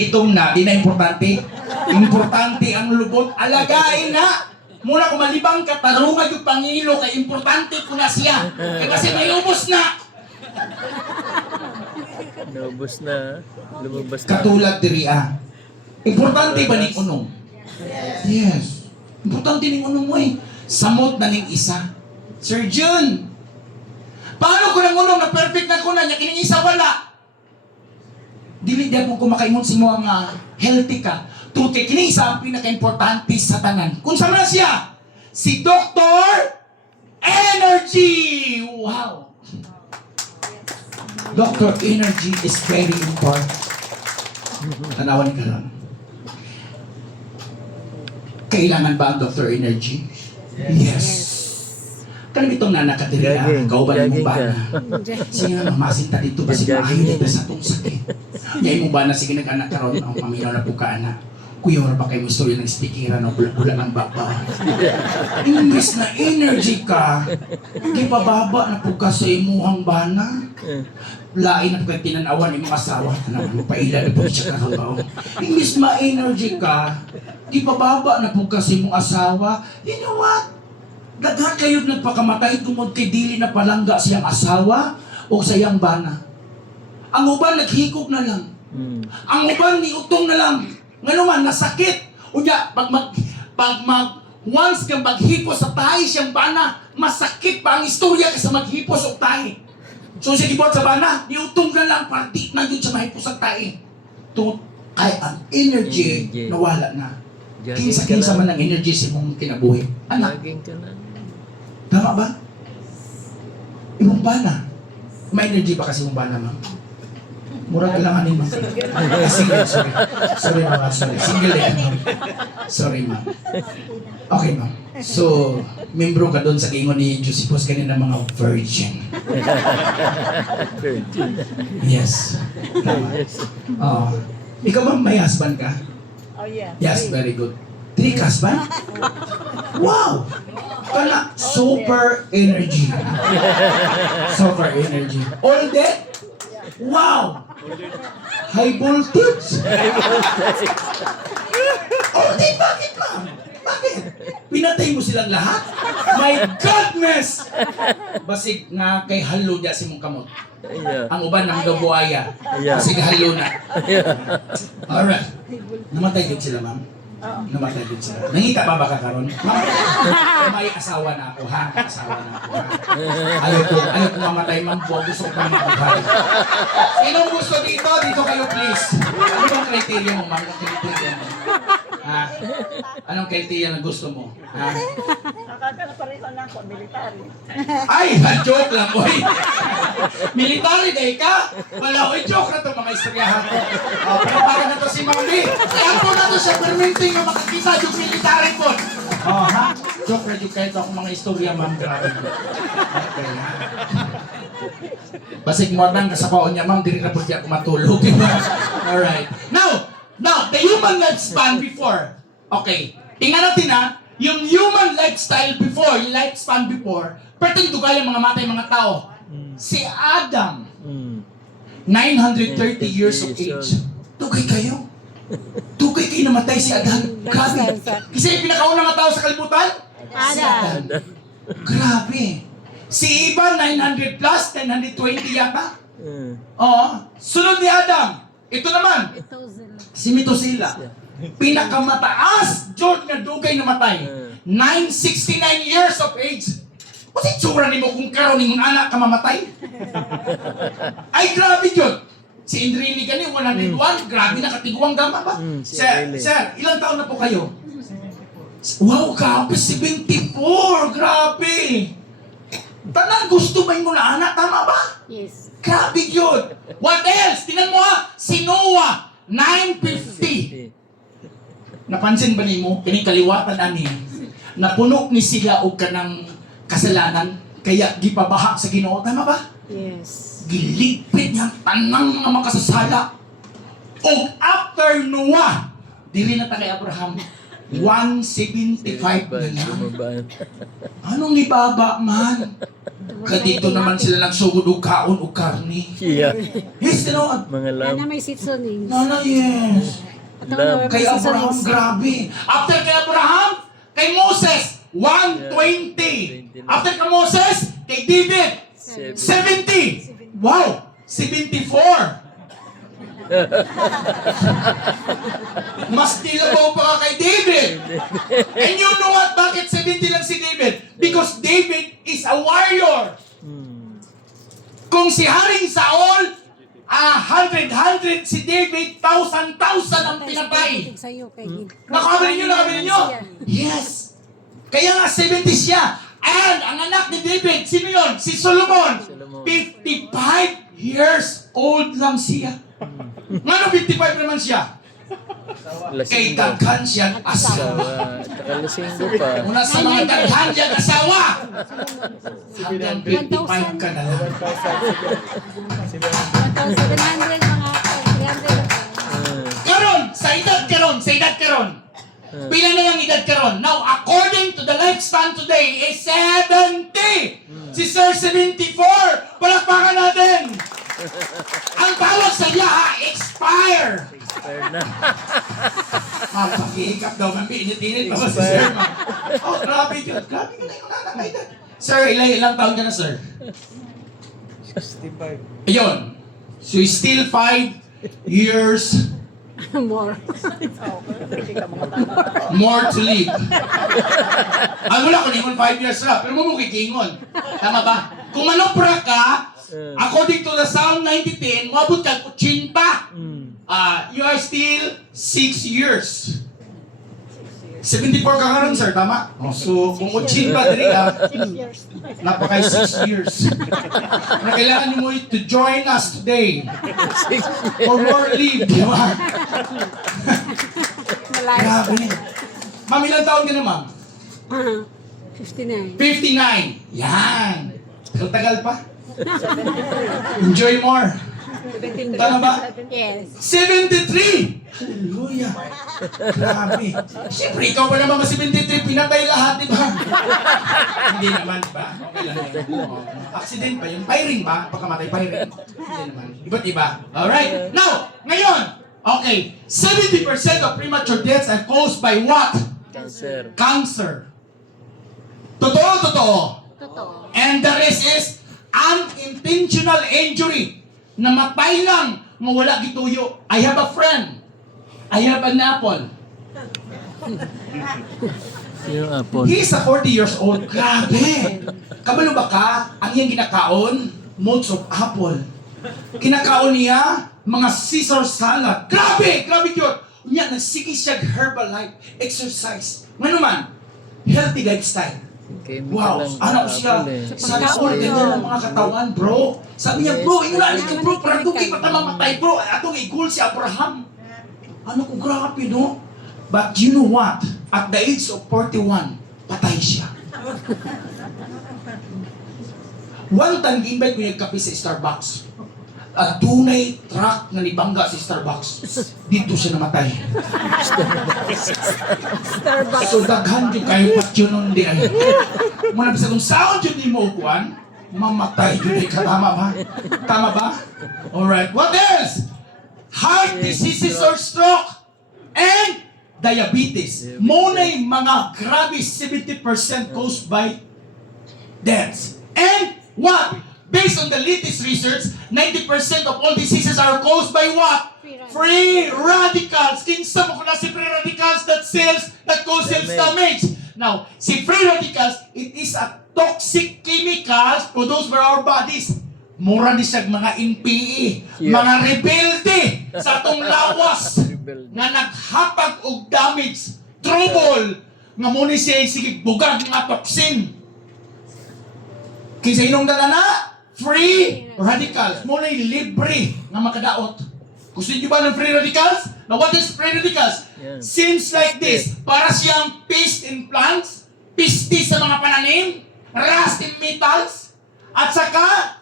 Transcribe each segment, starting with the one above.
Itong na, di na importante. Importante ang lubot. Alagain na. Mula kung malibang ka, tarungan yung Pangilo, kay importante ko na siya. Kaya kasi may ubos na. Naubos na. Lumabas na. Katulad diri Importante ba ning unong? Yes. Importante ning unong mo eh. Samot na ning isa. Sir Jun, paano ko nang unong na perfect na ko na niya kining isa wala? Dili di ako kumakaingon si mo nga healthy ka. Tuti kining isa ang pinaka-importante sa tanan. Kung saan na siya? Si Dr. Energy! Wow! Dr. Energy is very important. Tanawan ka lang. Kailangan ba ang Dr. Energy? Yes. Kaya itong nanakadiri na, kauban mo ba na? Sige nga, mamasin ta dito ba si mahilit na sa itong sakit? Ngayon mo ba na sige nag-anak ka ron, ang paminaw na po ka anak? Kuya, wala pa kayo istorya ng speakeran o bula ng baba. Imbis na energy ka, gipababa na po ka sa imuhang bana. Lain na po kayo tinanawan ng mga asawa. Paila na po siya karabaw. Imbis ma-energy ka, gipababa na po ka sa imong asawa. You know what? Daghan kayo nagpakamatay tungod kay dili na palangga siyang asawa o sa iyang bana. Ang uban naghikog na lang. Ang uban ni utong na lang. Nga naman, nasakit. Unya, once kang maghipos sa tahi siyang bana, masakit pa ang istorya kasi maghipos o tahi. So siya gibot sa bana, niutong na lang, parti na yun siya mahipos sa tahi. Kaya ang energy nawala na. Kinsa man ang energy sa mong kinabuhi. Anak, tama ba? Imong bana. May energy ba kasi mong bana, ma'am? Murag alanganin, ma'am. Single, sorry. Sorry, ma'am. Sorry. Single din, ma'am. Sorry, ma'am. Okay, ma'am. So, membro ka doon sa ingon ni Josepos kanina mga virgin. Virgin. Yes. Tama. Oh. Ikaw ba may husband ka? Oh, yeah. Yes, very good. 3 husband? Wow! Kana, super energy. Super energy. All day? Wow! High voltage? All day, bakit ma'am? Bakit? Pinatay mo silang lahat? My goodness! Basig nga kay halo niya si mong kamot. Ang uban ng gabuaya. Basig halo na. Alright. Namatay din sila, ma'am? Namatay din sila. Nangita pa ba ka karon? Ma'am, may asawa na ako, ha? Asawa na ako, ha? Ayaw ko mamatay, ma'am. Gusto ko pa mabuhay. Sinong gusto dito? Dito kayo, please. Ano bang criteria mo, ma'am? Anong criteria mo? Ha? Anong criteria na gusto mo? Ha? Nakakala pa rin na ako, military. Ay, joke lang, boy. Military day ka? Wala, oy, joke na to mga istoryahan ko. Panapagan na to si Mami. Ako na to sa permitting na makakita yung military po. Ha? Joke na yung kahit ako mga istorya, ma'am. Grabe. Okay, ha? Basig mo nang kasapaon niya, ma'am. Dili na po siya ako matulog. Alright. Now, the human lifespan before. Okay. Tingnan natin ha. Yung human lifestyle before, yung lifespan before, perting dugay ang mga matay mga tao. Si Adam, 930 years of age. Dugay kayo. Dugay kayo namatay si Adam. Grabe. Kasi yung pinakaunang nga tao sa kalibutan? Si Adam. Grabe. Si Iba, 900 plus, 920 yata. Oo. Sunod ni Adam. Ito naman. Si Methuselah. Pinakamataas, George nga dugay namatay. 969 years of age. Kasi tsura ni mo kung karon ng anak ka mamatay? Ay, grabe yun. Si Indrini gani, 101. Grabe, nakatiguang gama ba? Sir, ilang taon na po kayo? Wow, grabe, 74. Grabe. Tanan gusto ba mo na anak? Tama ba? Yes. Grabe yun. What else? Tingnan mo ha. Si Noah, 950. Napansin ba nimo kining kaliwatan ani napuno ni sila og kanang kasalanan kaya gipabaha sa Ginoo, tama ba? Yes. Gilipit niya tanang mga makasasala. Og after Noah, dili na ta kay Abraham, 175 na lang. Anong ibaba man? Kadito naman sila nagsugod og kaon og karne. Yeah. Yes, tinuod. Mga lam. Ana may seasoning. Nana, yes. Lam. Kay Abraham, grabe. After kay Abraham, kay Moses, 120. After kay Moses, kay David, 70. Wow, 74. Mas tilabaw pa ka kay David. And you know what? Bakit 70 lang si David? Because David is a warrior. Kung si Haring Saul, 100 si David, 1,000 ang pinatay. Sa'yo, kay Nakakabili nyo? Yes. Kaya nga 70 siya. And ang anak ni David, sino yun? Si Solomon. 55 years old lang siya. Ngano 55 naman siya? Kay Lasing daghan siya asawa. asawa. Taka lasinggo pa. Una sa mga daghan siya asawa. Hanggang 55 ka na lang. 1,700 mga 300. Ah, Sa edad karon. Pila na lang edad karon. Now, according to the lifespan today, is 70. Si Sir 74. Palakpakan natin. Ang tawag sa niya, expire. Expire na. Pag-iikap daw, init-init pa ba si Sir? Oh, grabe yun. Grabe yun na yung nanakaitan. Sir, ilang taon ka na, Sir? 65. Ayun. So, still 5 years More. more to live. Ang wala ko naman 5 years na, pero mumukikingon. Tama ba? Kung manopra ka, according to the Psalm 90:10, mabot ka 80. You are still 6 years. 74 ka karon, sir, tama? Oh, so, kung 80 diri ka, 6 years. napakay 6 years. Na kailangan mo to join us today for more leave, di ba? Malayo. Grabe. Ma'am, ilang taon ka na, ma'am? 59. 59. Yan. So, tagal pa. Enjoy more. Tama ba? Yes. 73! Hallelujah! Grabe. Siyempre, ikaw pa naman 73, pinatay lahat, di ba? Hindi naman, di ba? Okay lang yan. Accident pa yun. Firing ba? Pagkamatay, firing. Hindi naman. Iba't iba. Alright? Now, ngayon, okay, 70% of premature deaths are caused by what? Cancer. Cancer. Totoo, totoo. Totoo. And the rest is unintentional injury. Namatay lang, mawala gituyo. I have a friend. I have an apple. Yung apple. He is a 40 years old. Grabe. Kabalo ba ka? Ang iyang kinakaon, molds of apple. Kinakaon niya, mga Caesar salad. Grabe! Grabe yun. Unya, nagsige siya Herbalife, exercise. Nga naman, healthy lifestyle. Okay, Wow, ano siya? apple eh. Sana all ganyan ang mga katawan, bro. Sabi niya, bro, inglan ka, bro, para doon kayo matamamatay, bro. Atong i-goal si Abraham. Ano ko, grabe, no? But you know what? At the age of 41, patay siya. One time, invite ko yung kape sa Starbucks. Tunay truck na nibangga si Starbucks. Dito siya namatay. Starbucks. So daghan yung kayo patyo nung di ay. Muna bisa kung saan yun di mo ukuan, mamatay yun ay tama ba? Tama ba? Alright, what else? Heart diseases or stroke and diabetes. Muna yung mga grabe 70% caused by deaths. And what? Based on the latest research, 90% of all diseases are caused by what? Free radicals. Kinsa mo na si free radicals that cause cells damage. Now, si free radicals, it is a toxic chemicals produced by our bodies. Mura ni siya mga NPE, mga rebelde sa atong lawas nga naghatag og damage, trouble, nga muna siya sige bugag nga toxin. Kinsa inong na free radicals. Muna libre nga makadaot. Gusto niyo ba ng free radicals? Now what is free radicals? Yeah. Seems like this. Para siyang paste in plants, pisti sa mga pananim, rust in metals, at saka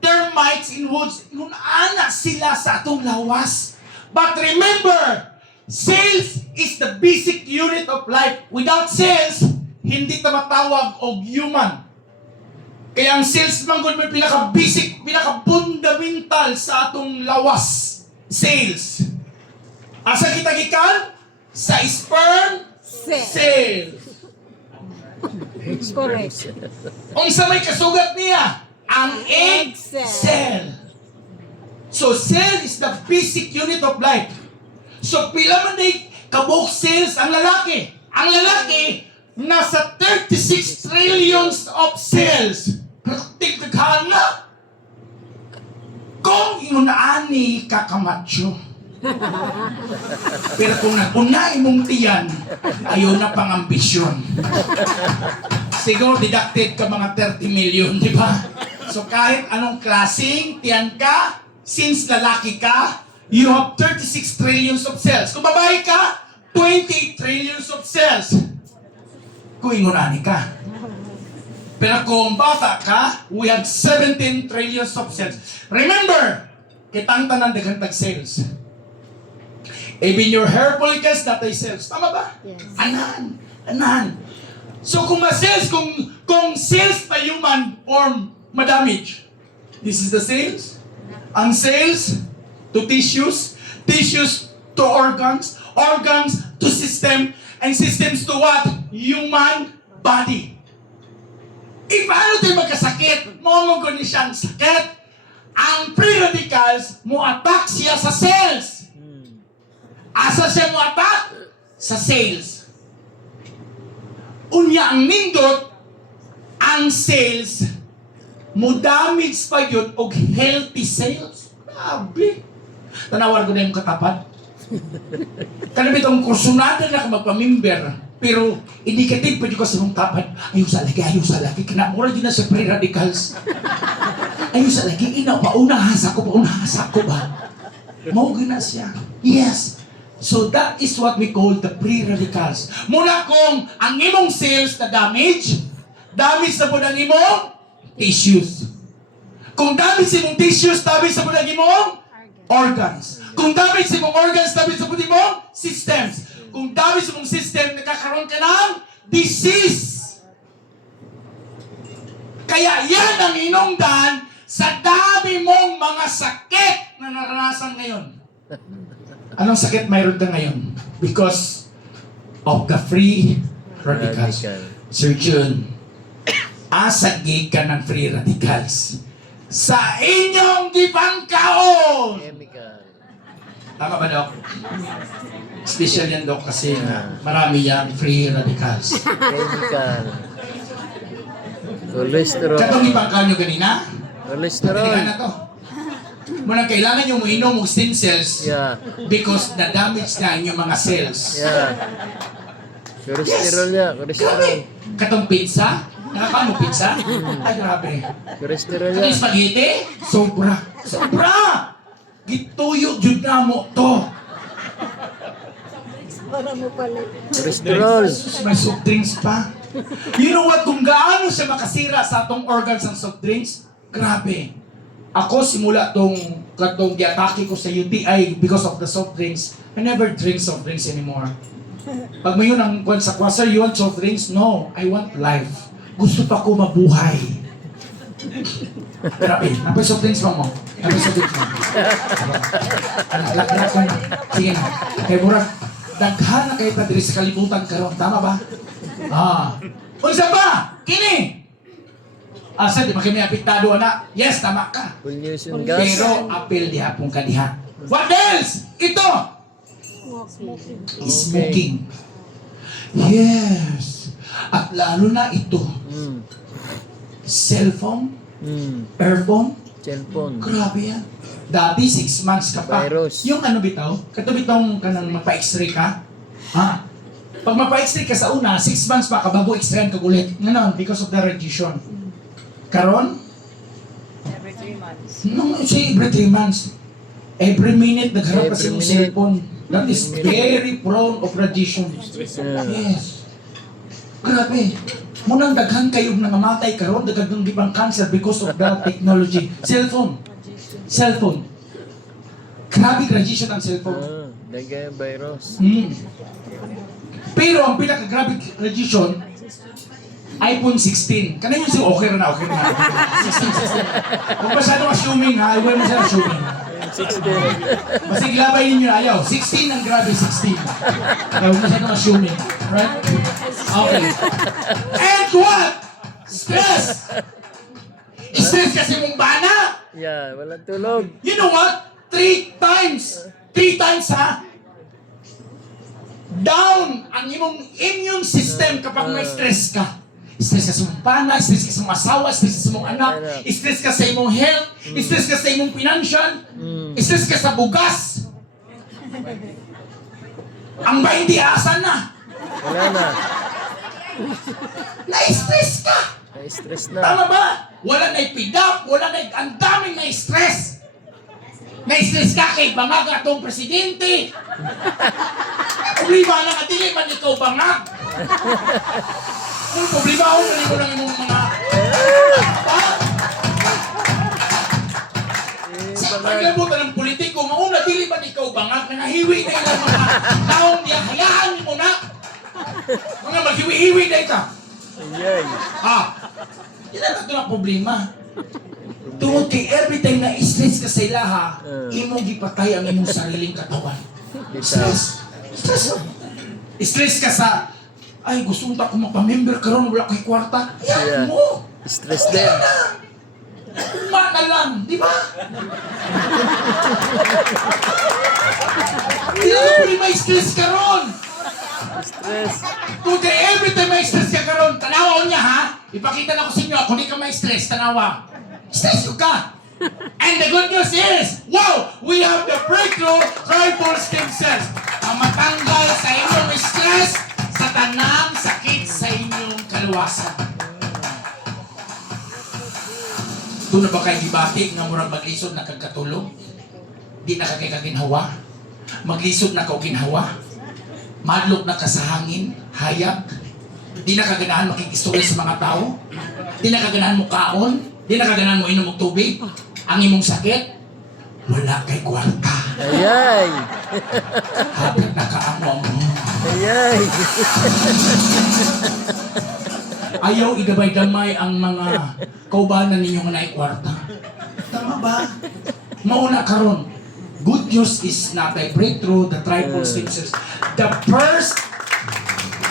termites in woods. Nunana sila sa atong lawas. But remember, cells is the basic unit of life. Without cells, hindi ta matawag og human. Kaya ang sales man gud may pinaka-basic, pinaka-fundamental sa atong lawas. Sales. Asa kita gikan? Sa sperm cell. Correct. Unsa may kasugat niya? Ang egg cell. So cell is the basic unit of life. So pila man day kabuk cells ang lalaki? Ang lalaki nasa 36 trillions of cells. Tigdaghan na. Kung inunaani ka kamacho. Pero kung nauna imong tiyan, ayaw na pang ambisyon. Siguro deducted ka mga 30 million, di ba? So kahit anong klaseng tiyan ka, since lalaki ka, you have 36 trillions of cells. Kung babae ka, 20 trillions of cells. Kung ingunani ka. Pero kung bata ka, we have 17 trillions of cells. Remember, kitang tanan daghang tag cells. Even your hair follicles, natay cells. Tama ba? Yes. Anan. So kung ma-cells, kung cells na human form ma-damage, this is the cells. Ang cells to tissues, tissues to organs, organs to system, and systems to what? Human body. Paano tayo magkasakit? Momong ni siyang sakit. Ang free radicals, mo-attack siya sa cells. Asa siya mo-attack? Sa cells. Unya ang nindot, ang cells, mo-damage pa yun og healthy cells. Grabe. Tanawar ko na yung katapat. Kanang bitong kursunada na ka magpamimber. Pero indicative pwede ko sa mong tapat. Ayaw sa lagi. Kinamura din na sa free radicals. Ayaw sa lagi. Paunahasa ko ba? Maugi na siya. Yes. So that is what we call the free radicals. Muna kung ang imong cells na damage na po ng imong tissues. Kung damage sa imong tissues, damage sa po ng imong organs. Kung damage sa imong organs, damage sa po ng imong systems. Kung damage sa imong system, nakakaroon ka ng disease. Kaya yan ang inungdan sa dami mong mga sakit na naranasan ngayon. Anong sakit mayroon ka ngayon? Because of the free radicals. Sir Jun, asagig ka ng free radicals sa inyong gipangkaon. Chemical. Tama ba, Dok? Special yan, Dok, kasi marami yan free radicals. Chemical. Cholesterol. Katong ipangkaon nyo kanina? Cholesterol. Hindi na to. Muna kailangan nyo mainom ng stem cells Yeah. because na-damage na inyong mga cells. Yeah. Cholesterol ya. Cholesterol. Grabe! Katong pizza? Nakakaano pizza? Ay, grabe. Cholesterol Katong ya. spaghetti? Sobra. Gituyo jud na mo to. Para mo palit. Cholesterol. May soft drinks pa. You know what? Kung gaano siya makasira sa atong organs ang soft drinks, grabe. Ako simula katong giatake ko sa UTI because of the soft drinks. I never drink soft drinks anymore. Pag may yun ang kwan sa kwasa, you want soft drinks? No, I want life. Gusto pa ko mabuhay. Grabe, napay soft drinks mo. Napay soft drinks mo. Alak na. Sige na. Kaya murag, daghan na kayo ta diri sa kalibutan karon, tama ba? Unsa ba? Kini. Asa di ba kami apektado ana? Yes, tama ka. Pollution gas. Pero apel diha pong kadiha. What else? Ito. Smoking. Yes. At lalo na ito. Cellphone, earphone. Cellphone. Grabe yan. Dati 6 months ka pa. Virus. Yung ano bitaw? Katubitong kanang mapa-x-ray ka? Ha? Pag mapa-x-ray ka sa una, 6 months pa ka bago x-rayan ka ulit. Ngayon, because of the radiation. Karon? Every 3 months. No, say every 3 months. Every minute, nagharap pa sa Every iyong minute. cellphone. That is very prone of radiation. Yeah. Yes. Grabe. Munang daghan kayo nangamatay karon, daghan gibang cancer because of the technology. Cellphone. Grabe radiation ang cellphone. Virus. Pero ang pinaka-grabe radiation, iPhone 16. Kana yung siya, okay na. 16. Huwag masyadong assuming ha. Huwag masyadong assuming. 16. Kasi glabay ninyo ayaw. 16 ang grabe, 16. Kaya huwag masyadong assuming. Right? Okay. And what? Stress! Stress kasi mong bana. Yeah, walang tulog. You know what? 3 times. 3 times ha? Down ang imong immune system kapag may stress ka. Stress ka sa imong pana, stress ka sa imong asawa, stress ka sa imong anak, stress ka sa imong health, stress ka sa imong financial, stress ka sa bugas. Ang hindi asan na. Wala na. Na-stress ka. Na-stress na. Tama ba? Wala na ipidap, wala na ang daming na-stress. Na-stress ka kay bangag atong presidente. Problema na dili man ikaw bangag. Kung problema ako, dali mo lang yung mga... Sa paglabutan ng politiko, mauna dili man ikaw bangag, nangahiwi na ilang mga taong niya, hayaan mo na. Mga maghiwi-hiwi na ito. Ayay. Yan ang ito na problema. Tungod kay every time na stress ka sa ilaha, imong gipatay ang imong sariling katawan. Stress. Stress. Stress ka sa, ay gusto mo ko magpa-member karon wala kay kwarta. Yan Yeah. mo. Stress din. Uma na lang, di ba? Hindi na pwede may stress karon. Stress. Tungod kay every time may stress ka karon, tanawa niya ha. Ipakita na ko sa inyo, kung di ka may stress, tanawa. Stress ka. And the good news is, wow, we have the breakthrough triple stem cells. Ang matanggal sa inyong stress sa tanang sakit sa inyong kaluwasan. Doon na ba kayo gibati nga murag maglisod na kagkatulog? Di na kagikaginhawa? Maglisod na kauginhawa? Madlok na ka sa hangin, hayag? Di na kaganahan makikistorya sa mga tao? Di na kaganahan mo kaon? Di na kaganahan mo inom og tubig? Ang imong sakit? Wala kay kwarta. Ayay. Habit na kaamo mo. Ayay. Ayaw igabay-damay ang mga kaubanan ninyo nga naay kwarta. Tama ba? Mauna karon. Good news is natay breakthrough the triple stem cells. The first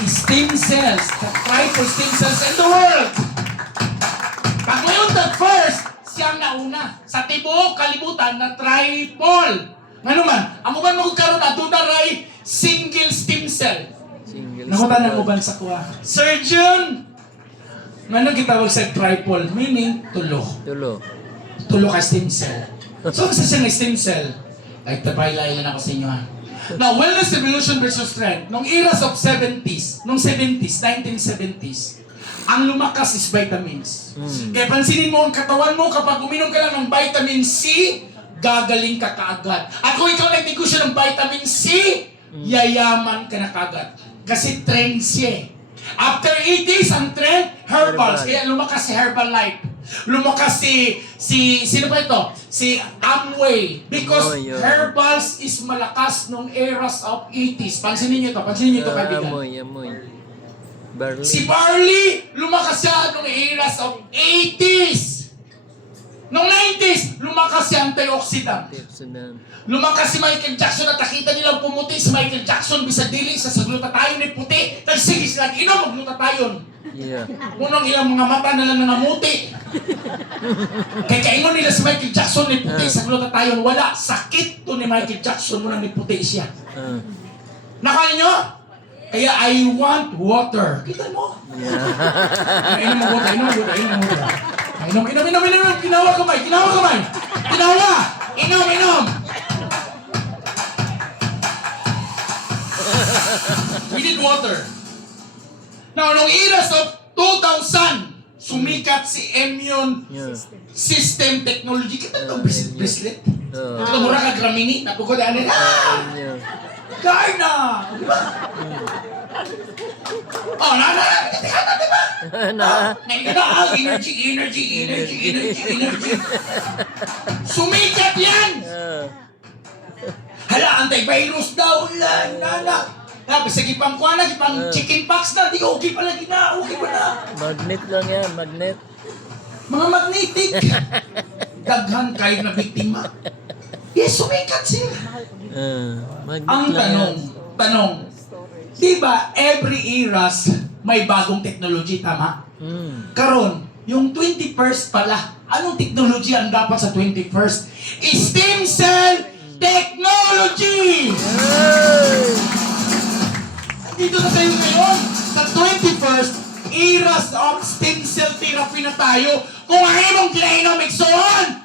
stem cells, the triple stem cells in the world. Pag ngayon the first, siyang nauna sa tibuok kalibutan na triple. Ngano man, amo man magkaroon ato na ray single stem cell. Single Nakutanan mo ba sa kuha? Surgeon! Ngano gitawag sa triple? Meaning, tulo. Tulo. Tulo ka stem cell. So, sa siyang stem cell, ay tapay-lailan ako sa inyo ha. Now, wellness, evolution versus strength. Nung eras of 70s, nung 70s, 1970s, ang lumakas is vitamins. Kaya pansinin mo ang katawan mo, kapag uminom ka lang ng vitamin C, gagaling ka kaagad. At kung ikaw nagtigusyo ng vitamin C, yayaman ka na kaagad. Kasi trend siya. After 80s, ang trend, herbals. Kaya lumakas si Herbalife. Lumakas sino ba ito? Si Amway. Because herbals is malakas nung eras of 80s. Pansinin nyo to, kaibigan. Amoy. Barley. Si Barley, lumakas siya nung eras of 80s. Nung 90s, lumakas si antioxidant. Lumakas si Michael Jackson at nakita nilang pumuti si Michael Jackson bisa dili sa glutatayon ni puti. Sige sila, inom ang glutatayon. Yeah. Unang ilang mga mata na lang nangamuti. Kaya kaingon nila si Michael Jackson ni puti sa glutatayon. Wala, sakit to ni Michael Jackson muna ni puti siya. Nakain nyo? Kaya I want water. Kita mo? Yeah. Inom mo water. Inom. Ginawa kamay. Inom. We need water. Now, nung eras of 2000, sumikat si immune system technology. Kita itong bracelet. Ito mura ka Gramini. Napukod na. Kain na! Di ba? Oh, nana! Di ba? Energy. Sumikat yan! Hala, antivirus daw. Nana! Tapos sige pang kuha na, pang chicken pox na, di okay pa lagi na, okay pa na. Magnet lang yan, magnet. Mga magnetic. Daghan kayo na biktima. Yes, sumikat sila. Magnet Ang lang tanong, di ba every eras may bagong technology, tama? yan. Karon, yung 21st pala, anong technology ang dapat sa 21st? Stem cell technology! Dito na tayo ngayon, sa 21st, eras of stem cell therapy na tayo. Kung ang imong kinainom, iksoon!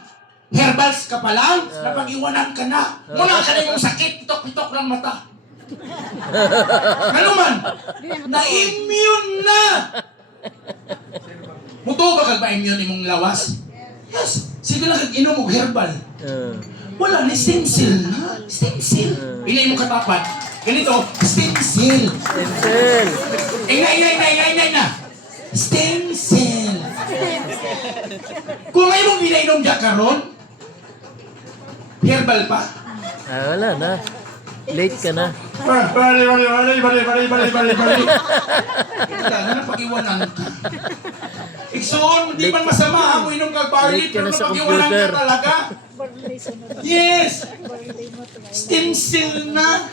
Herbals ka pa lang, napag-iwanan ka na. Muna ka na yung sakit, pitok-pitok ng mata. Ano man? Na-immune na! Muto ba kag ma-immune imong lawas? Yes. Sige lang kag-inom og herbal. Wala na, stem cell na. Stem cell. Inay mo katapat. Ganito, stem cell. Pencil. Ingay na. Stem cell. Kung may mong inainom dyan karon, herbal pa. Wala na. Late ka na. Bali. Wala na, pag-iwanan ka. Iksoon, di man masama mo inom kag barley, Late ka pero na sa pag-iwanan ka computer. talaga. Yes! Stem cell na.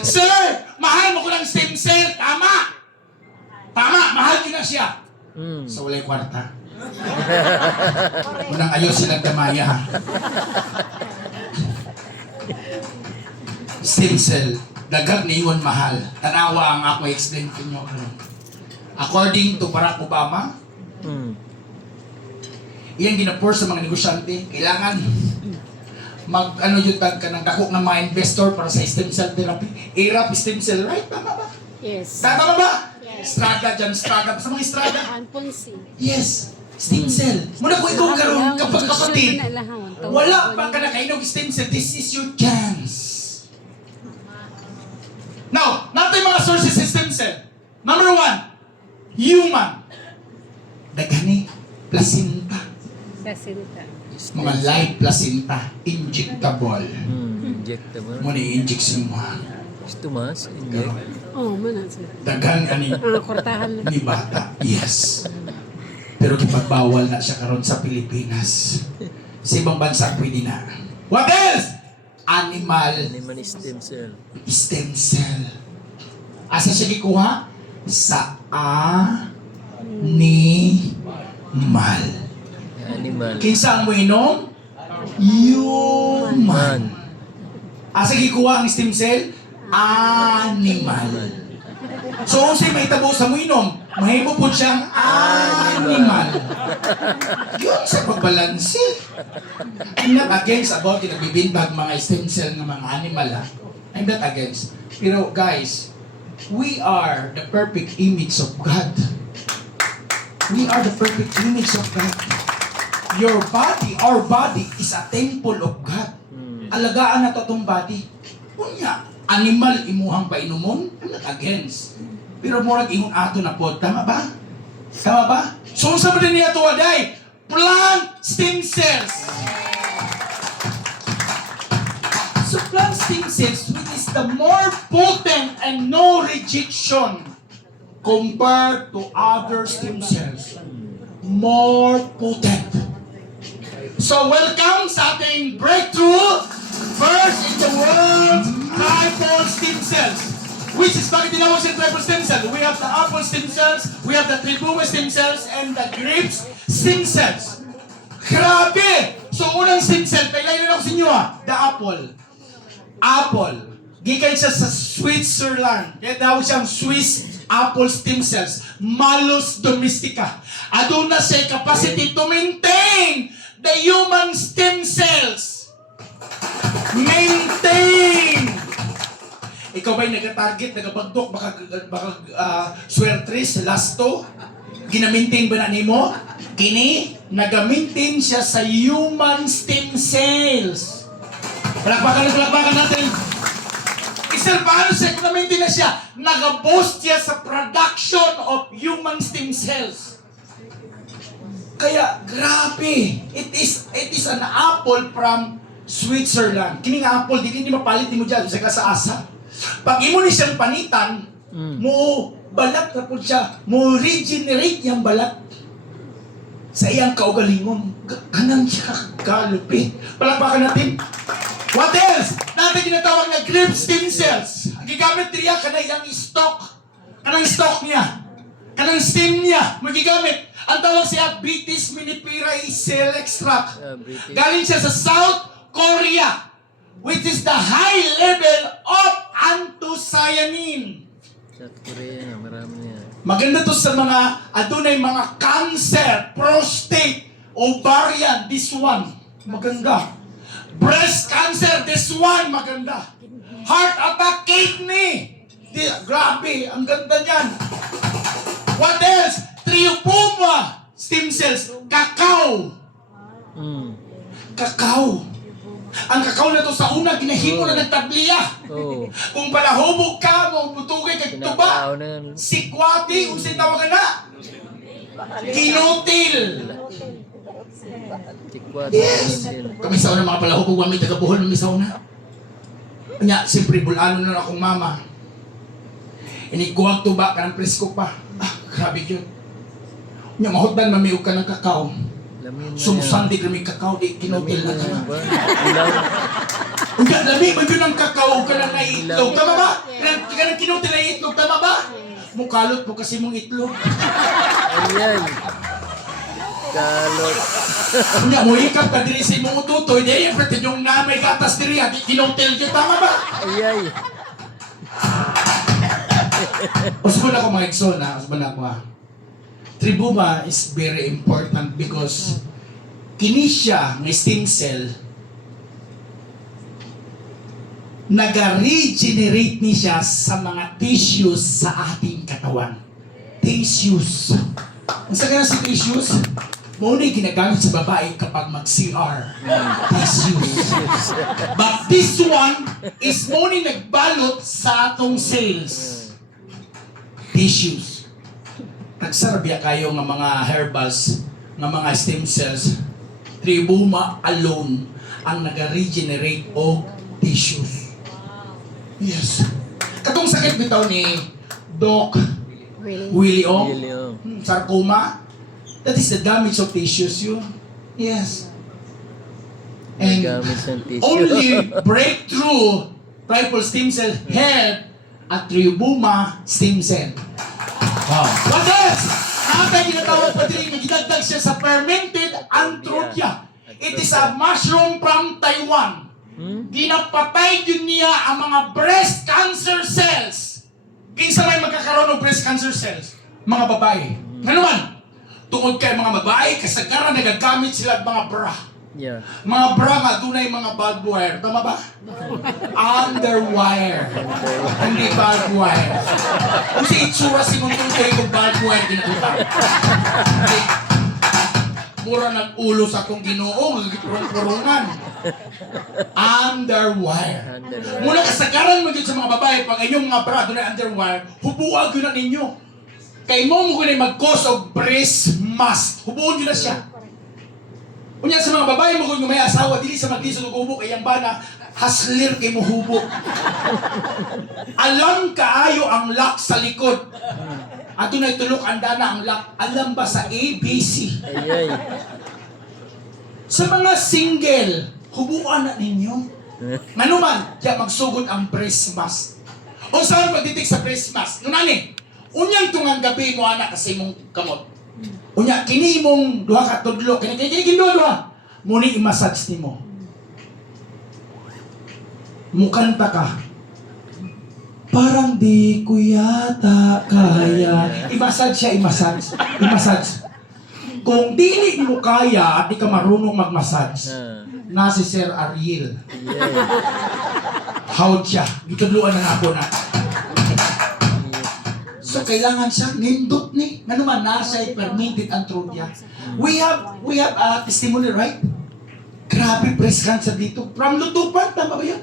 Sir, mahal mo ko ng stem cell. Tama! Mahal ko na siya. Sa walay kwarta. Unang ayos silang damaya. Stem cell, dagat niyon mahal. Tanawa ang ako explain ko nyo. According to Barack Obama, iyan ginapur sa mga negosyante, kailangan mag-ano yung tag ka ng dako ng mga investor para sa stem cell therapy. Irap stem cell, right? Tama ba? Yes. Tama ba? Yes. Strada dyan, strada. Sa mga strada. Anponsi. Yes. Stem cell. Muna ko ikaw karoon kapag kapatid. Wala pa ka nakainog stem cell. This is your chance. Now, natin mga sources sa stem cell. Number 1, human. Dagani, placenta. Basilita. Mga live placenta, injectable. Injectable. Muna i-inject sa mga Tumas, inject. Oh, mana sir. daghan ani Kortahan lang. ni bata. Yes. Pero kipagbawal na siya karon sa Pilipinas. Sa ibang bansa pwede na. What else? Animal Animal stem cell. stem cell. Asa siya gikuha? Sa animal. Animal. Kinsa ang mo inom? Human. Asa gikuha ang stem cell? Animal. So, kung sa'yo may tabo sa mo inom, mahimo po siyang animal. Yun sa pagbalansi. I'm not against about yung nagbibintag mga stem cell ng mga animal, ha? I'm not against. Pero guys, we are the perfect image of God. We are the perfect image of God. Your body, our body is a temple of God. Alagaan na to itong body. Kunya, animal imuhang painumon, I'm not against. Pero murag ingon ato na po, tama ba? Tama ba? So, sa ba din niya ito, aday? Plant stem cells. So, plant stem cells, which is the more potent and no rejection compared to other stem cells. More potent. So, welcome sa ating breakthrough. First in the world, tribal stem cells. Which is, bakit tinawag siya tribal stem cell? We have the apple stem cells, we have the tribuma stem cells, and the grapes stem cells. Grabe! So, unang stem cell, pailayin na ako sa inyo the apple. Apple. Gikan siya sa Switzerland. Kaya tawag siyang Swiss apple stem cells. Malus domestica. Aduna siya capacity to maintain the human stem cells. Maintain! Ikaw ba'y nag-target, nagabagdok, baka swertres, lasto? Gina-maintain ba na nimo? Kini, nag-maintain siya sa human stem cells. Palakpakan natin. Isel, paano siya? Gina-maintain na siya. Nag-boost siya sa production of human stem cells. Kaya, grabe. It is an apple from Switzerland. Kining apple, di mapalit mo dyan sa asa. Pag imo ni siyang panitan, mo balat na po siya, mo regenerate yung balat sa iyang kaugalingon. Kanang siya kalupit. Palakpakan natin. What else? Natin tinatawag na grip stem cells. Ang gigamit niya, kanang iyang stock. Kanang stock niya. Kanang stem niya, magigamit. Ang tawag siya Vitis miniferae cell extract. British. Galing siya sa South Korea, which is the high level of anthocyanin. South Korea, marami niya. Maganda to sa mga adunay mga cancer, prostate, ovarian, this one, maganda. Breast cancer, this one, maganda. Heart attack, kidney. Grabe, ang ganda niyan. What else? Triopuma stem cells, cacao. Cacao. Ang kakao na to sa una, ginahimo na nagtabliya. Oh. Kung palahubog ka, mo butugay kag tuba, Kinakao na yan. sikwati, unsay tawagan na? Kinutil. Tikwat. Yes. Kami sa una mga palahubog, kami taga-buhol kami sa una. Nya, siyempre, bulano na akong mama. Inikuwag tuba ka ng presko pa. Grabe yun. Nya, mahutdan mamiog ka ng kakao. Lamin na yan. Sumusandi kami kakao, di kinutil na ka. Ba? Ilaw. Uga, lami ba yun ang kakao ka lang na itlog? Tama ba? Kanang kinutil na itlog, tama ba? Mukalot mo kasi mong itlog. Ayan. Kalot. Nya, mo ikap ka diri sa imong ututoy, di yung pati yung namay gatas diri, di kinutil yun, tama ba? Ayay. Usman ako mga igsoon ha, usman ako ha. Tribuma is very important because kini siya ng stem cell naga-regenerate ni siya sa mga tissues sa ating katawan. Tissues. Ang sa ganang si tissues, muna yung ginagamit sa babae kapag mag-CR. Tissues. But this one is muna yung nagbalot sa atong cells. Tissues. Nagsarabya kayo ng mga herbals, ng mga stem cells. Tribuma alone ang nag-regenerate o tissues. Yes. Katong sakit bitaw ni Doc Really? Willie O. Really, oh. Sarcoma. That is the damage of tissues yun. Yes. And Nagamit ng tissue. only breakthrough triple stem cell help at Tribuma stem cell. Wow. What else? Nakakay ginatawag pa din yung ginagdag siya sa fermented anthropia. It is a mushroom from Taiwan. Ginapatay yun niya ang mga breast cancer cells. Kinsa may magkakaroon ng breast cancer cells? Mga babae. Nga naman, tungod kay mga babae, kasagaran nagagamit sila ng mga bra. Yeah. Mga bra nga, dunay mga barbed wire. Tama ba? Underwire. Hindi barbed wire. Kasi itsura si mong tutoy kung barbed wire ginagutang. Mura nag-ulo sa akong ginoong, nagipurong-purungan. Underwire. Muna kasagaran mo dyan sa mga babae, pag inyong mga bra, doon ay underwire, hubuag yun na ninyo. Kay mo mo kunay mag-cause of breast mass. Hubuon yun na siya. Kunya sa mga babae mo kung may asawa, dili sa maglisod ng hubok, ay ang bana, haslir kay mo hubok. Alam kaayo ang lock sa likod. Ato na itulok ang dana ang lock. Alam ba sa ABC? Ayay. Sa mga single, hubuan na ninyo. Manuman, kaya magsugod ang breast mask. O saan pagtitik sa breast mask? Nunani, unyang tungang gabi mo anak kasi mong kamot. Unya, kini mong duha ka tudlo, kini duha. Muni i-massage ni mo. Mukanta ka. Parang di ko yata kaya. I-massage siya, i-massage. I-massage. Kung dili mo kaya at di ka marunong mag-massage, na si Sir Ariel. Ayay. Howd siya. Gitudluan na ako na. So, kailangan siya nindot ni. Ano man, nasa fermented anthropia. We have testimony, right? Grabe, breast cancer dito. From lutupan, tama ba yun?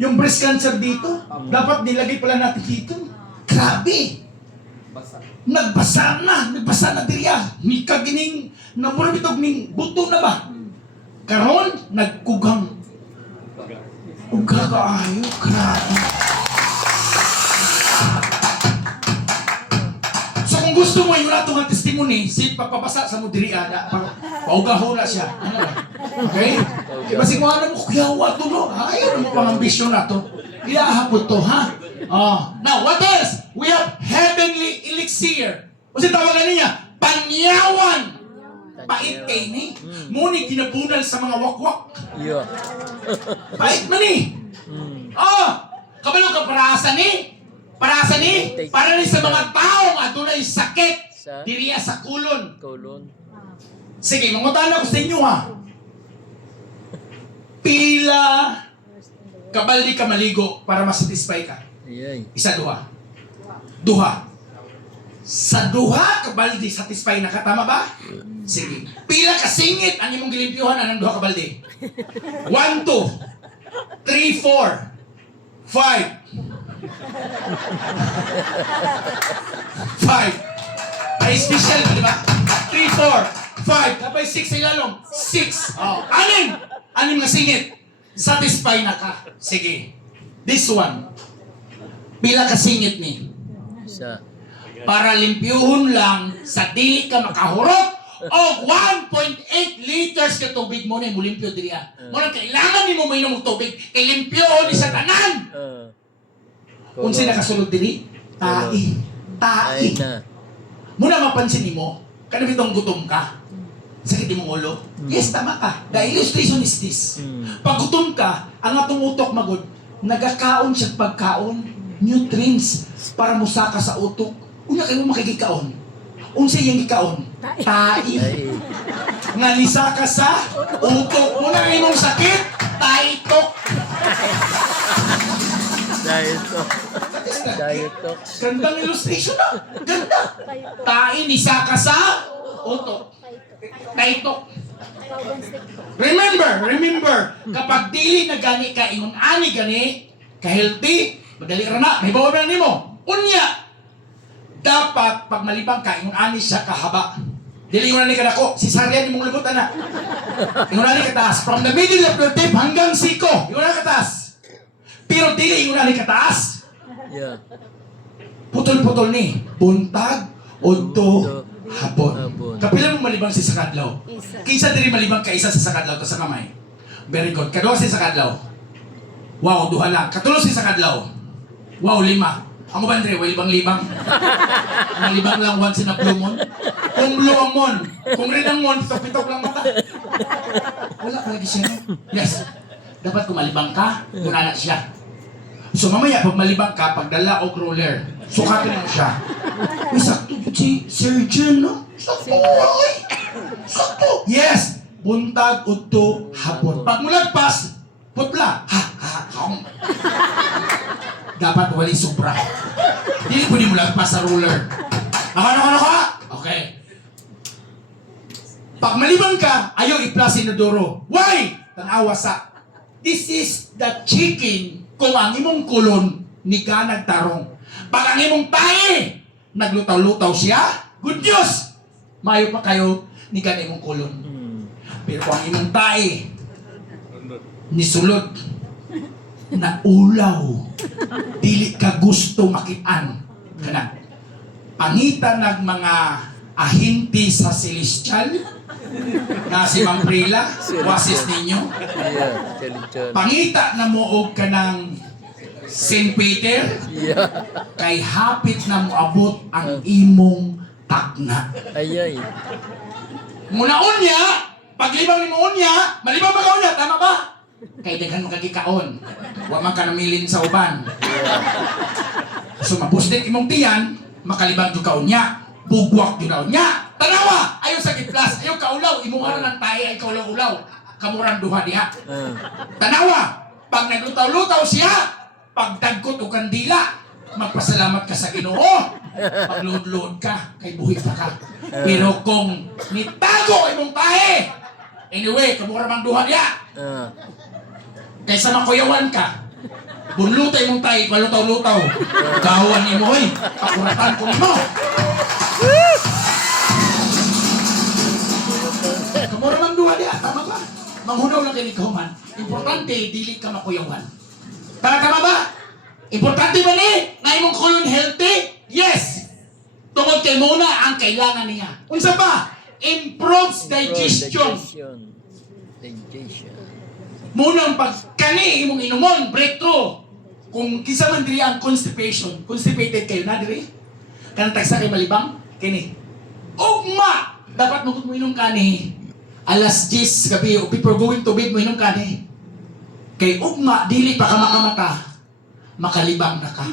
Yung breast cancer dito, dapat nilagay pala natin dito. Grabe! Nagbasa na diriya. Ni kagining, namulabitog ning buto na ba? Karon, nagkugang. Uga kaayo, grabe. gusto mo yung nato nga testimony, si pagpapasa sa mo diri ana, paugaho na siya. Ano ba? Okay? Di ba si mo mo kuyawa to no? Ayaw mo pang ambisyon na to. Iyahapon to, ha? Now, what else? We have heavenly elixir. O si tawagan niya, panyawan. Pait kay ni. Muni ginabunal sa mga wakwak. Yeah. Pait man ni. Kabalo ka parasan ni. Parasan ni. Para ni sa mga taong adunay sakit. Diriya sa kulon. Kulon. Sige, mangutana ko sa inyo ha. Pila kabaldi ka maligo para masatisfy ka. Ayay. Isa, duha. Duha. Sa duha kabaldi satisfy na ka, tama ba? Sige. Pila ka singit ang imong gilimpyuhan anang duha kabaldi. 1, 2, 3, 4, 5. Ay special, di ba? 3, 4, 5. Tapos 6 sa ilalong. 6. Anim! Anim nga singit. Satisfy na ka. Sige. This one. Pila ka singit ni. Isa. Para limpyuhon lang sa dili ka makahurot o 1.8 liters ka tubig mo na mo limpyo diri. Mo lang kailangan nimo mainom og tubig kay limpyuhon ni sa tanan. Unsa nakasulod diri? Tai. Tai. Ay na. Muna mapansin nimo, kada bitong gutom ka. Sakit imong ulo? Yes, tama ka. The illustration is this. Pag gutom ka, ang atong utok magod, nagakaon siya pagkaon, nutrients para musaka sa utok. Una kayo makikikaon. Unsa iyang gikaon? Tai. Nga nisaka sa utok. Muna imong sakit, taitok. Diet talk. Diet talk. Gandang illustration na. Ganda. Tai, nisaka sa utok. Taitok. Remember, kapag dili na gani ka, ingon ani gani, ka-healthy, madali ra na, may bawa na nimo. Unya, dapat pag malibang ka, ingon ani siya kahaba. Dili ingon ani kadako, si Saryan imong libutan na. Ingon ani kataas, from the middle of your tip hanggang siko, ingon ani kataas. Pero dili ingon ani kataas. Yeah. Putol-putol ni, buntag, udto, hapon. Kapila mo malibang si Sakadlaw? Isa. Kinsa diri malibang ka isa sa Sakadlaw to sa kamay? Very good. Kaduha si Sakadlaw. Wow, duha lang. Katulo si Sakadlaw. Wow, 5. Amo ba diri libang-libang? Malibang lang once in a blue moon. Kung blue ang moon, kung red ang moon, pitok lang mata. Wala palagi siya. Yes. Dapat kung malibang ka, kunana siya. So mamaya, pag malibang ka, pagdala o roller, sukatin mo siya. Uy, sakto yun si surgeon, no? Sakto, ay! Sakto! Yes! Buntag, udto, hapon. Pag mulagpas, putla. Hong. Dapat wali sobra. Hindi po di mulagpas sa roller. Ano ka? Okay. Pag malibang ka, ayaw i-plus inodoro. Why? Tanawa sa, this is the chicken kung ang imong kulon ni ka nagtarong. Pag ang imong tae, naglutaw-lutaw siya, good news! Mayo pa kayo ni ka imong kulon. Pero kung ang imong tae, nisulod, na ulaw, dili ka gusto makitaan. Kana. Pangitan ng mga ahinti sa celestial, na si Ma'am Prila, wasis ninyo. Yeah. Celestial. Pangita na mo og kanang St. Peter, Yeah. kay hapit na mo abot ang imong takna. Ayay. Muna unya, paglibang ni mo unya, malibang ba ka unya, tama ba? Kay daghan mo kagikaon. Wa man ka namilin sa uban. So mapustit imong tiyan, makalibang jud ka unya, bugwak jud ka unya. Tanawa, ayaw sa giplas, ayaw kaulaw, imuha na ng tayo ay kaulaw-ulaw. Kamurang duha diha. Tanawa, pag naglutaw-lutaw siya, pagdagkot o kandila, magpasalamat ka sa Ginoo. Pagluhod-luhod ka, kay buhi pa ka. Pero kung nitago imong tae, anyway, kamura mang duha diha. Kaysa makuyawan ka, bunlutay mong tayo, palutaw-lutaw. Gawan ni mo, pakuratan ko mo. Kamura mang duha diha, tama ba? Manghunaw lang kayo ni Kauman. Importante, dili ka makuyawan. Tama ba? Importante ba ni? Na imong kulon healthy? Yes! Tungod kay mo muna ang kailangan niya. Unsa pa? Improves digestion. Digestion. Munang pagkani imong inumon, breakthrough. Kung kisa man diri ang constipation, constipated kayo na diri. Kanang tagsa kay malibang, kini. Ugma! Dapat mo inom kani. Alas 10 gabi, o before going to bed mo inom kani. Kay ugma, dili pa ka makamata. Makalibang na ka.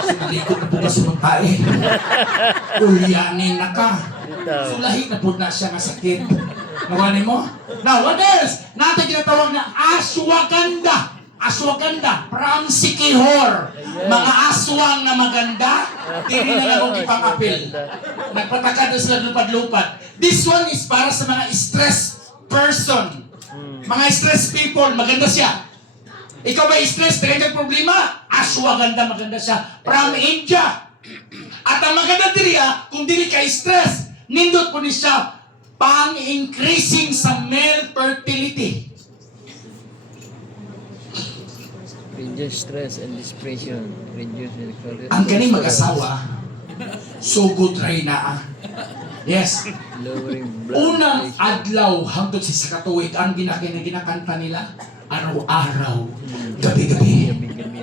Sinalikod na po ka sa magpae. Ulyanin na ka. Sulahi na po na siya nga sakit. Nawanin mo? Now, what else? Natin tinatawag na ashwagandha. Ashwagandha from Sikihor. Mga aswang na maganda, hindi na lang akong ipang-apil. Nagpataka na sila lupad-lupad. This one is para sa mga stress person. Mga stress people, maganda siya. Ikaw ba stress, talagang problema? Ashwagandha, maganda siya. From India. At ang maganda diri, kung dili ka stress, nindot po ni siya pang-increasing sa male fertility. Reduce stress and depression. Reduce the Ang ganing mag-asawa, so good ray na. Yes. lowering blood Unang pressure. adlaw hangtod sa katuig ang ginakanta nila, araw-araw, gabi-gabi. Gabi-gabi.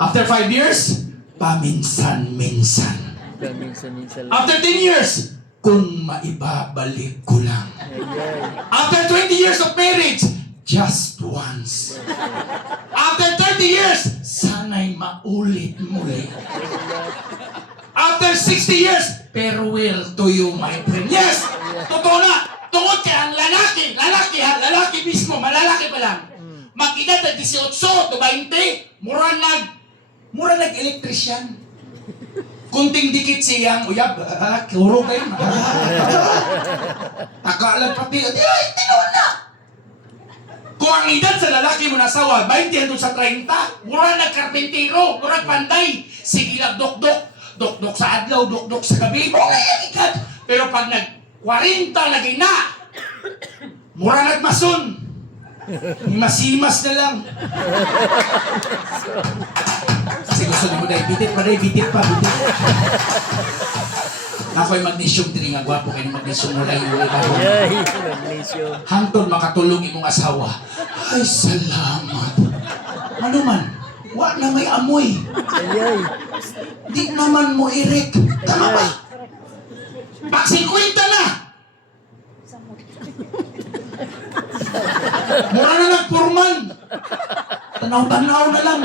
After 5 years, paminsan-minsan. Paminsan-minsan lang. After 10 years, kung maibabalik ko lang. Ayay. After 20 years of marriage, just once. After 30 years, sana'y maulit muli. After 60 years, farewell to you, my friend. Yes! Totoo na! Tungod kay ang lalaki mismo, malalaki pa lang. Mag-edad na 18 to 20, mura nag-electrician. Kunting dikit siyang, uyab, kuro kayo. Takalan pati, ay, tinuon na! Kung ang edad sa lalaki mo nasawa, 20 hanggang sa 30, mura nagkarpintero, mura panday. Sige lang, dokdok sa adlaw, dokdok sa gabi, mura yung edad. Pero pag nag-40 lagi na, mura nagmason. Masimas na lang. Kasi gusto mo dahil bitit pa. Ako'y magnesium din nga, gwapo kayo ng magnesium mo lang yung Ayay. Magnesium. hangtod makatulog imong asawa. Ay, salamat. Ano man, wa na may amoy. Ayay. Di naman mo irik. Tama ba? Pag 50 na! Mura na nagpurman. Tanaw-tanaw na lang.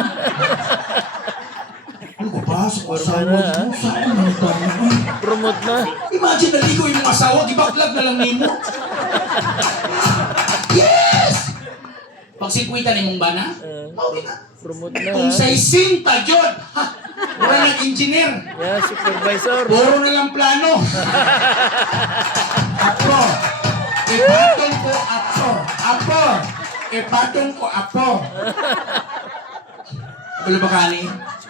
Ano ko ba? Sa asawa mo? Saan ang tanaw? Promote na. Imagine naligo yung asawa, gibaklag na lang nimo. Yes! Pag 50 ni mong bana, mauwi na. Promote na. Kung sa isinta, Jod, wala nag-engineer. Yeah, supervisor. Puro na lang plano. Apo, ipatong ko apo. Apo, ipatong ko apo. Wala ba kani?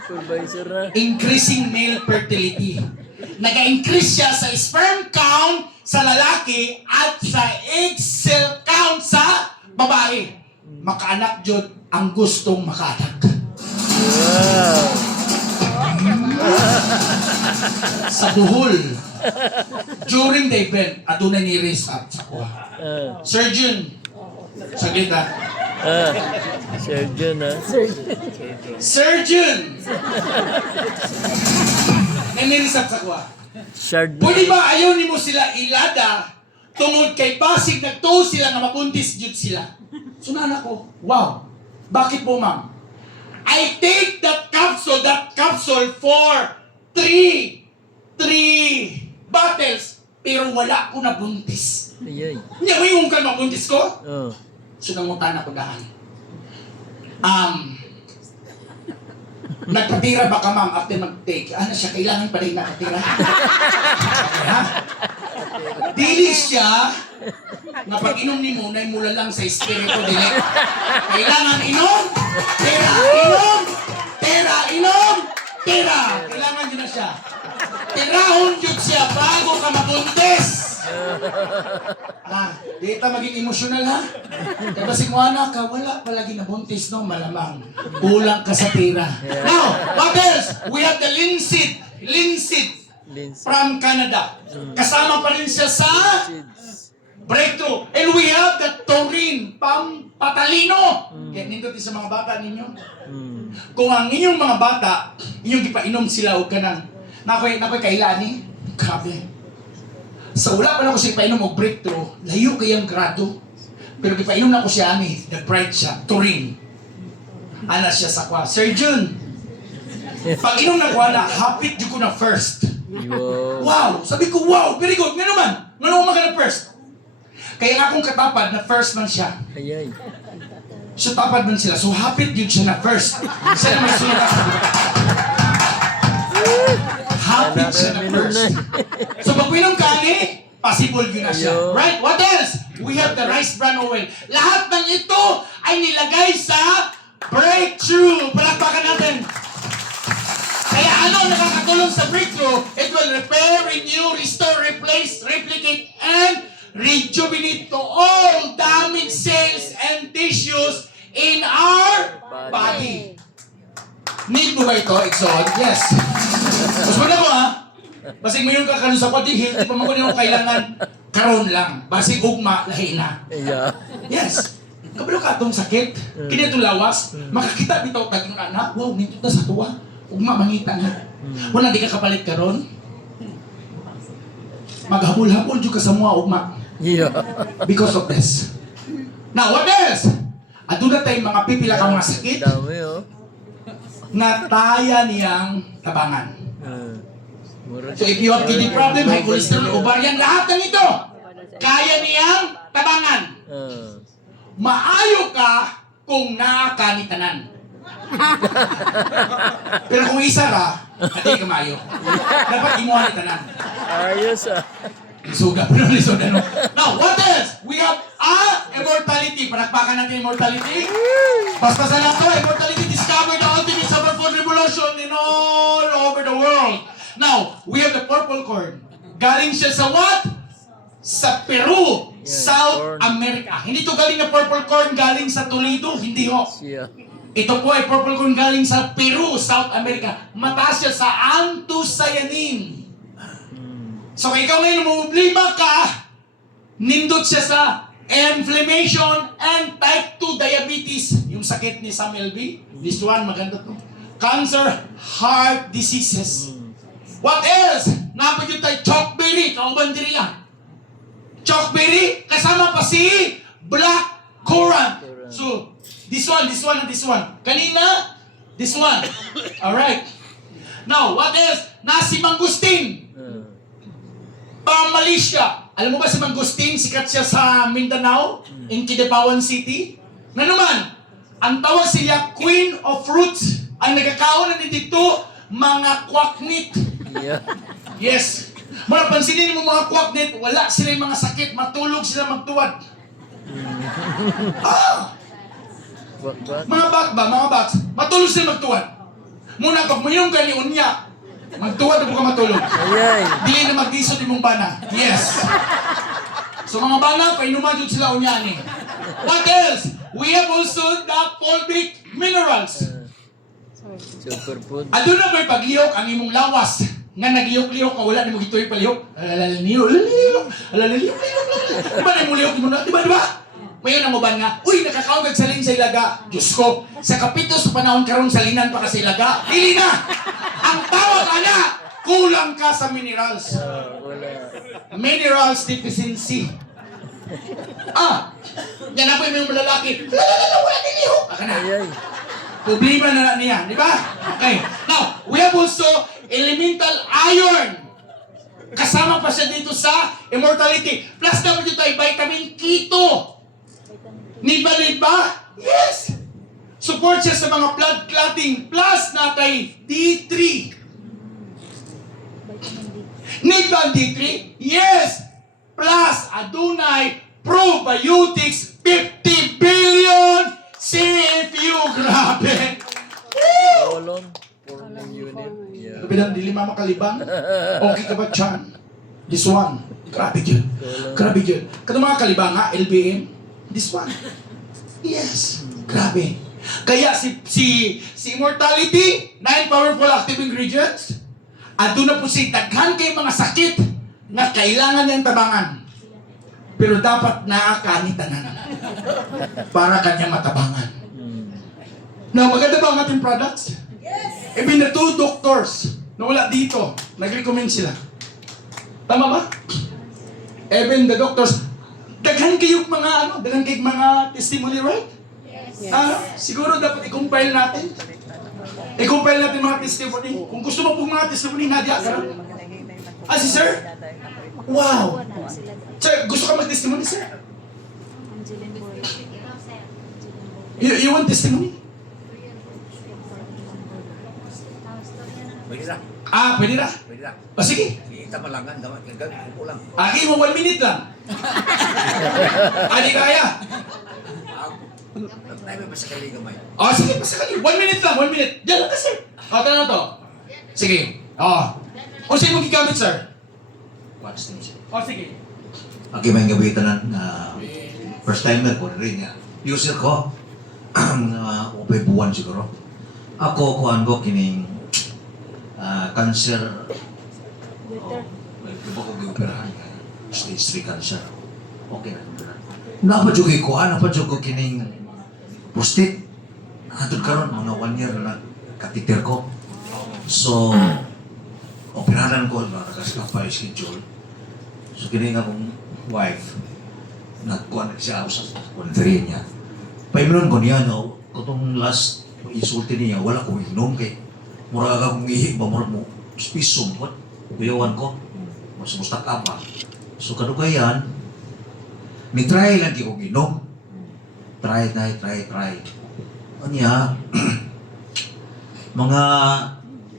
Supervisor na. Increasing male fertility. Nag-increase siya sa sperm count sa lalaki at sa egg cell count sa babae. Makaanak Jod ang gustong makaanak. Wow. Sa buhol. During the event, aduna ni raise up sa kuha. Surgeon. Saglit ha. Surgeon na. Surgeon! Nanirisap sa kuha. Shard. Pwede ba ayaw ni mo sila ilada tungod kay Pasig nagtuo sila nga mabuntis jud sila? Sunan ako, wow. Bakit po ma'am? I take that capsule for 3 bottles pero wala ko nabuntis. Ayay. Hindi mo yung kang mabuntis ko? Oh. Sunangutan ako daan. Nagpatira ba ka ma'am after mag-take? Ano siya, kailangan pa rin nakatira? Ha? Dili siya na pag inom ni mo, na mula lang sa espiritu dili. Kailangan inom, tera, inom, tera, inom, tera. Kailangan din na siya. Terahon yun siya bago ka mabuntis. Di ta maging emosyonal ha? Kaya basing wala ka, wala palagi nabuntis no, malamang. Kulang ka sa tira. Now, what else? We have the linseed Linseed. from Canada. Kasama pa rin siya sa Seeds. breakthrough. And we have the taurine, pampatalino. Kaya nindot sa mga bata ninyo. Kung ang inyong mga bata, inyong gipainom sila o kanang, nakoy kailani, grabe. Sa wala pa na ko siya ipainom o breakthrough, layo kayang grado. Pero gipainom na ko siya ani, nag-bright siya, taurine. Ana siya sa kwa, Sir Jun, pag inom na ko na, hapit yun ko na first. Wow. Wow! Sabi ko, wow! Very good! Nga naman! Nga naman ka na first. Kaya nga akong katapad na first man siya. Ayay. So tapad man sila. So hapit yun siya na first. Siya na may sulat. Hapit siya na first. So pag pinom ka ni, possible yun na siya. Ayo. Right? What else? We have the rice bran oil. Lahat ng ito ay nilagay sa breakthrough. Palakpakan natin. Kaya ano nakakatulong sa breakthrough? It will repair, renew, restore, replace, replicate, and rejuvenate to all damaged cells and tissues in our body. Need mo ba ito, Exxon? Yes. Mas mo na mo ha. Basig mo yung kakaroon sa pati, hindi pa mo yung kailangan karon lang. Basig ugma, lahi na. Yeah. Yes. Kabalo ka itong sakit. Kini itong lawas. Makakita bitaw tag yung anak. Wow, nito na sa tuwa. Ugma, mangita na. Wala di ka kapalit karon. Maghabol-habol dyan ka sa mga ugma. Yeah. Because of this. Now, what else? At doon na tayong mga pipila ka mga sakit Dami oh. na taya niyang tabangan. Mura. So if you have kidney problem, high cholesterol, ovarian, lahat ng ito, kaya niyang tabangan. Maayo ka kung nakakanitanan. Pero kung isa ka, hindi ka maayo. Dapat imuha ni tanan. Ayos ah. Lisuga, pero lisuga no. Now, what else? We have immortality. Panakpakan natin immortality. Paspasan lang to, immortality discovered the ultimate superfood revolution in all over the world. Now, we have the purple corn. Galing siya sa what? Sa Peru, South corn. America. Hindi to galing na purple corn galing sa Toledo, hindi ho. Siya. Ito po ay purple corn galing sa Peru, South America. Mataas siya sa anthocyanin. So kung ikaw ngayon problema ka, nindot siya sa inflammation and type 2 diabetes. Yung sakit ni Samuel B. This one, maganda to. Cancer, heart diseases. What else? Napag yun tayo, chokeberry, kauban diri lang. Chokeberry, kasama pa si black currant. So, this one, and this one. Kanina, this one. Alright. Now, what else? Nasi mangustin. Pang Malaysia. Alam mo ba si mangustin? Sikat siya sa Mindanao, in Kidapawan City. Na naman, ang tawag siya Queen of Fruits. Ang nagkakaon na dito, mga kwaknit. Yeah. Yes. Mga pansinin mo mga kwaknit, wala sila yung mga sakit, matulog sila magtuwad. What? Mga bats, matulog sila magtuwad. Muna pag mayroong gani unya, magtuwad na po ka matulog. Ayay. Dili na magdisod yung mong bana. Yes. So mga bana, painuman dyan sila unya ni. What else? We have also the fulvic minerals. Superfood. Adun na ba'y paglihok ang imong lawas? Nga naglihok-lihok ka, wala ni mo gito'y palihok. Alalaliyo. Diba na yung lihok mo na? Diba? Mayon ang uban nga, uy, nakakaugad sa lin sa ilaga. Diyos ko, sa kapito sa panahon karon salinan pa ka sa ilaga. Dili na! Ang tawag ana, kulang ka sa minerals. Wala. Minerals deficiency. Yan na po yung mga lalaki. Wala nilihok. Aka na. Ayay. Problema na niya, di ba? Okay. Now, we have also elemental iron. Kasama pa siya dito sa immortality. Plus naman dito ay vitamin keto. Nibalid ba? Yes! Support siya sa mga blood clotting. Plus natay D3. Need ba ang D3? Yes! Plus adunay probiotics 50 billion CFU. Grabe! Colon. Forming unit. Yeah. Sabi lang, dili makalibang. Okay ka ba, Chan? This one. Grabe yun. Grabe yun. Kano mga kalibang ha? LBM? This one. Yes. Grabe. Kaya si immortality, 9 powerful active ingredients. At doon na po siya, daghan kay mga sakit na kailangan niyang tabangan. Pero dapat nakakanitan na para kanya matabangan. Now, maganda ba ang ating products? Yes! Even the 2 doctors na wala dito, nag-recommend sila. Tama ba? Even the doctors, daghan kayong mga daghan kayong mga testimony, right? Yes. Siguro dapat i-compile natin. I-compile natin mga testimony. Kung gusto mo pong mga testimony, Nadia, si sir? Wow! Sir, gusto ka mag-testimony, sir? You want testimony? Pwede na. Pwede na. Pwede na. Sige. Kita malangan, gamat kulang. Mo 1 minute lang. Di kaya. Tayo may pasakali gamay. Sige, pasakali. 1 minute lang, 1 minute. Diyan lang kasi. Tara na to. Sige. O sino mong gigamit, sir? Sige. Okay, may gabitan na first timer ko rin nga. User ko, upay buwan siguro. Ako, kuhan ko kining cancer. May iba ko gioperahan nga. Stage 3 cancer. Okay na. Napadyogi ko, napadyogi ko kining prostate. Nakatod karon mga 1 year na katiter ko. So, operahan ko, nakaskapay schedule. So, kining akong wife, nagkuhan siya ako sa kontrya niya. Paimulan ko niya, no, kung last isulti niya, wala kong inom kay mura ka kong ihi, ba mura mo, spisong, what? Kuyawan ko, mas mustak ka pa. So, kanugayan, may try lang kong inom. Try. Ano niya, mga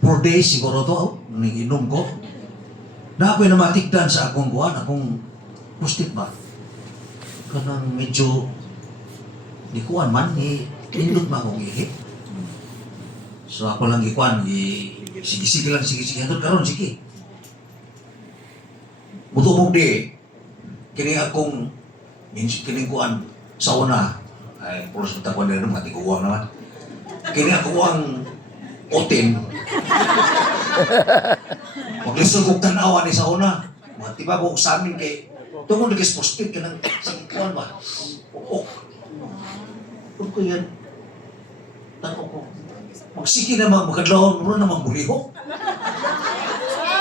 4 days siguro to, nang inom ko. Na ako'y namatikdan sa akong kuhan, akong prostate ba? Kanang medyo di kuhan man, nindot man akong ihi. So ako lang ikuhan, sige lang, hanggang karon sige. Buto mong di, kini akong, kining kuhan, sa una, ay, pulos matakuan na rin, mga tikuwang naman. Kini ako ang otin. Maglisod kong tanawa ni sa una. Mga tiba ko sa amin kay tungkol nagis posted ka ng sangkuan ba? Oo. Ano ko yan? Tanong ko. Magsige na magkadlawon mo na magbuliho.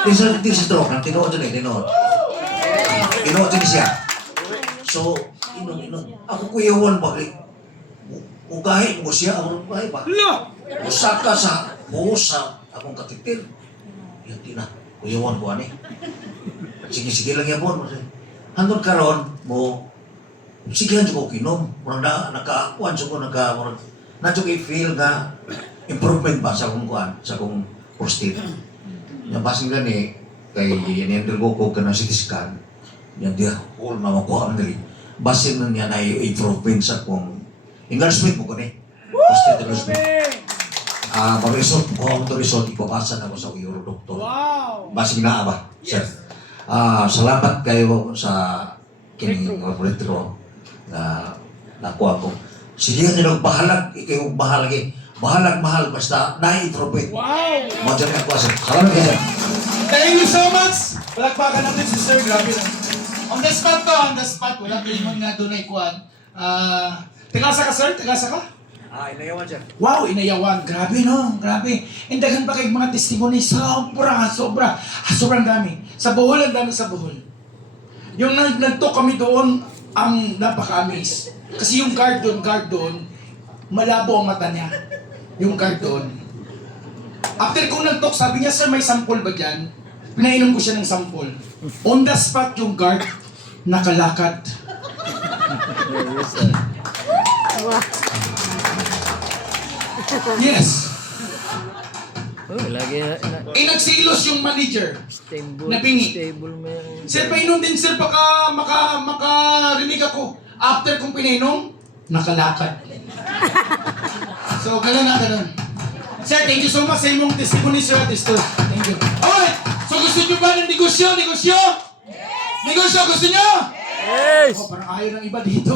Tinsa stroke, nang tinuod dyan tinuod. Tinuod dyan siya. So, inon. Ako kuyawan ba? Ugahin mo siya, ako ugahin ba? Usaka sa buhos sa akong katitir. Yan din na. Kuyawan ko ani. Sige lang yan po. Hanggang karon mo, sige lang ko kinom. Murang na, nakakuan sa ko, nadyo kay feel na improvement ba sa akong kuan, sa akong prostate. Yung basing gani, kay yan ko ka ng CT scan, yan diya, all na makuha na rin. Basing na niya na improvement sa akong endorsement mo ko ni. Prostate endorsement. Mag-result ko ang result, ipapasa na ko sa Euro Doctor. Wow! Basing na ba, sir? Salamat kayo sa kining retro na nakuha ko. Sige nyo bahalag, ikaw bahalag bahalag mahal, basta na-improvement. Wow! Madyan nga ko, sir. Salamat kayo, sir. Thank you so much! Palakpakan natin si sir, grabe lang. On the spot. Wala kayo man nga doon ay kuhan. Tagasa ka, sir? Tagasa ka? Inayawan siya. Wow, inayawan. Grabe, no? Grabe. And daghan pa kayong mga testimony. Sobrang dami. Sa Bohol, ang dami sa Bohol. Yung nag-talk kami doon, ang napaka-amaze. Kasi yung guard doon, malabo ang mata niya. Yung guard doon. After kong nag-talk, sabi niya, sir, may sample ba dyan? Pinainom ko siya ng sample. On the spot, yung guard, nakalakad. Yes. Lagi na. Nagsilos yung manager. Stable. Napingi. Stable mo yung... Sir, painom din sir, baka makarinig ako. After kong pinainom, nakalakad. So, ganun. Sir, thank you so much sa imong testimony, sir, at ito. Thank you. Alright! So, gusto nyo ba ng negosyo? Negosyo? Yes! Negosyo, gusto nyo? Yes! Parang ayaw ng iba dito.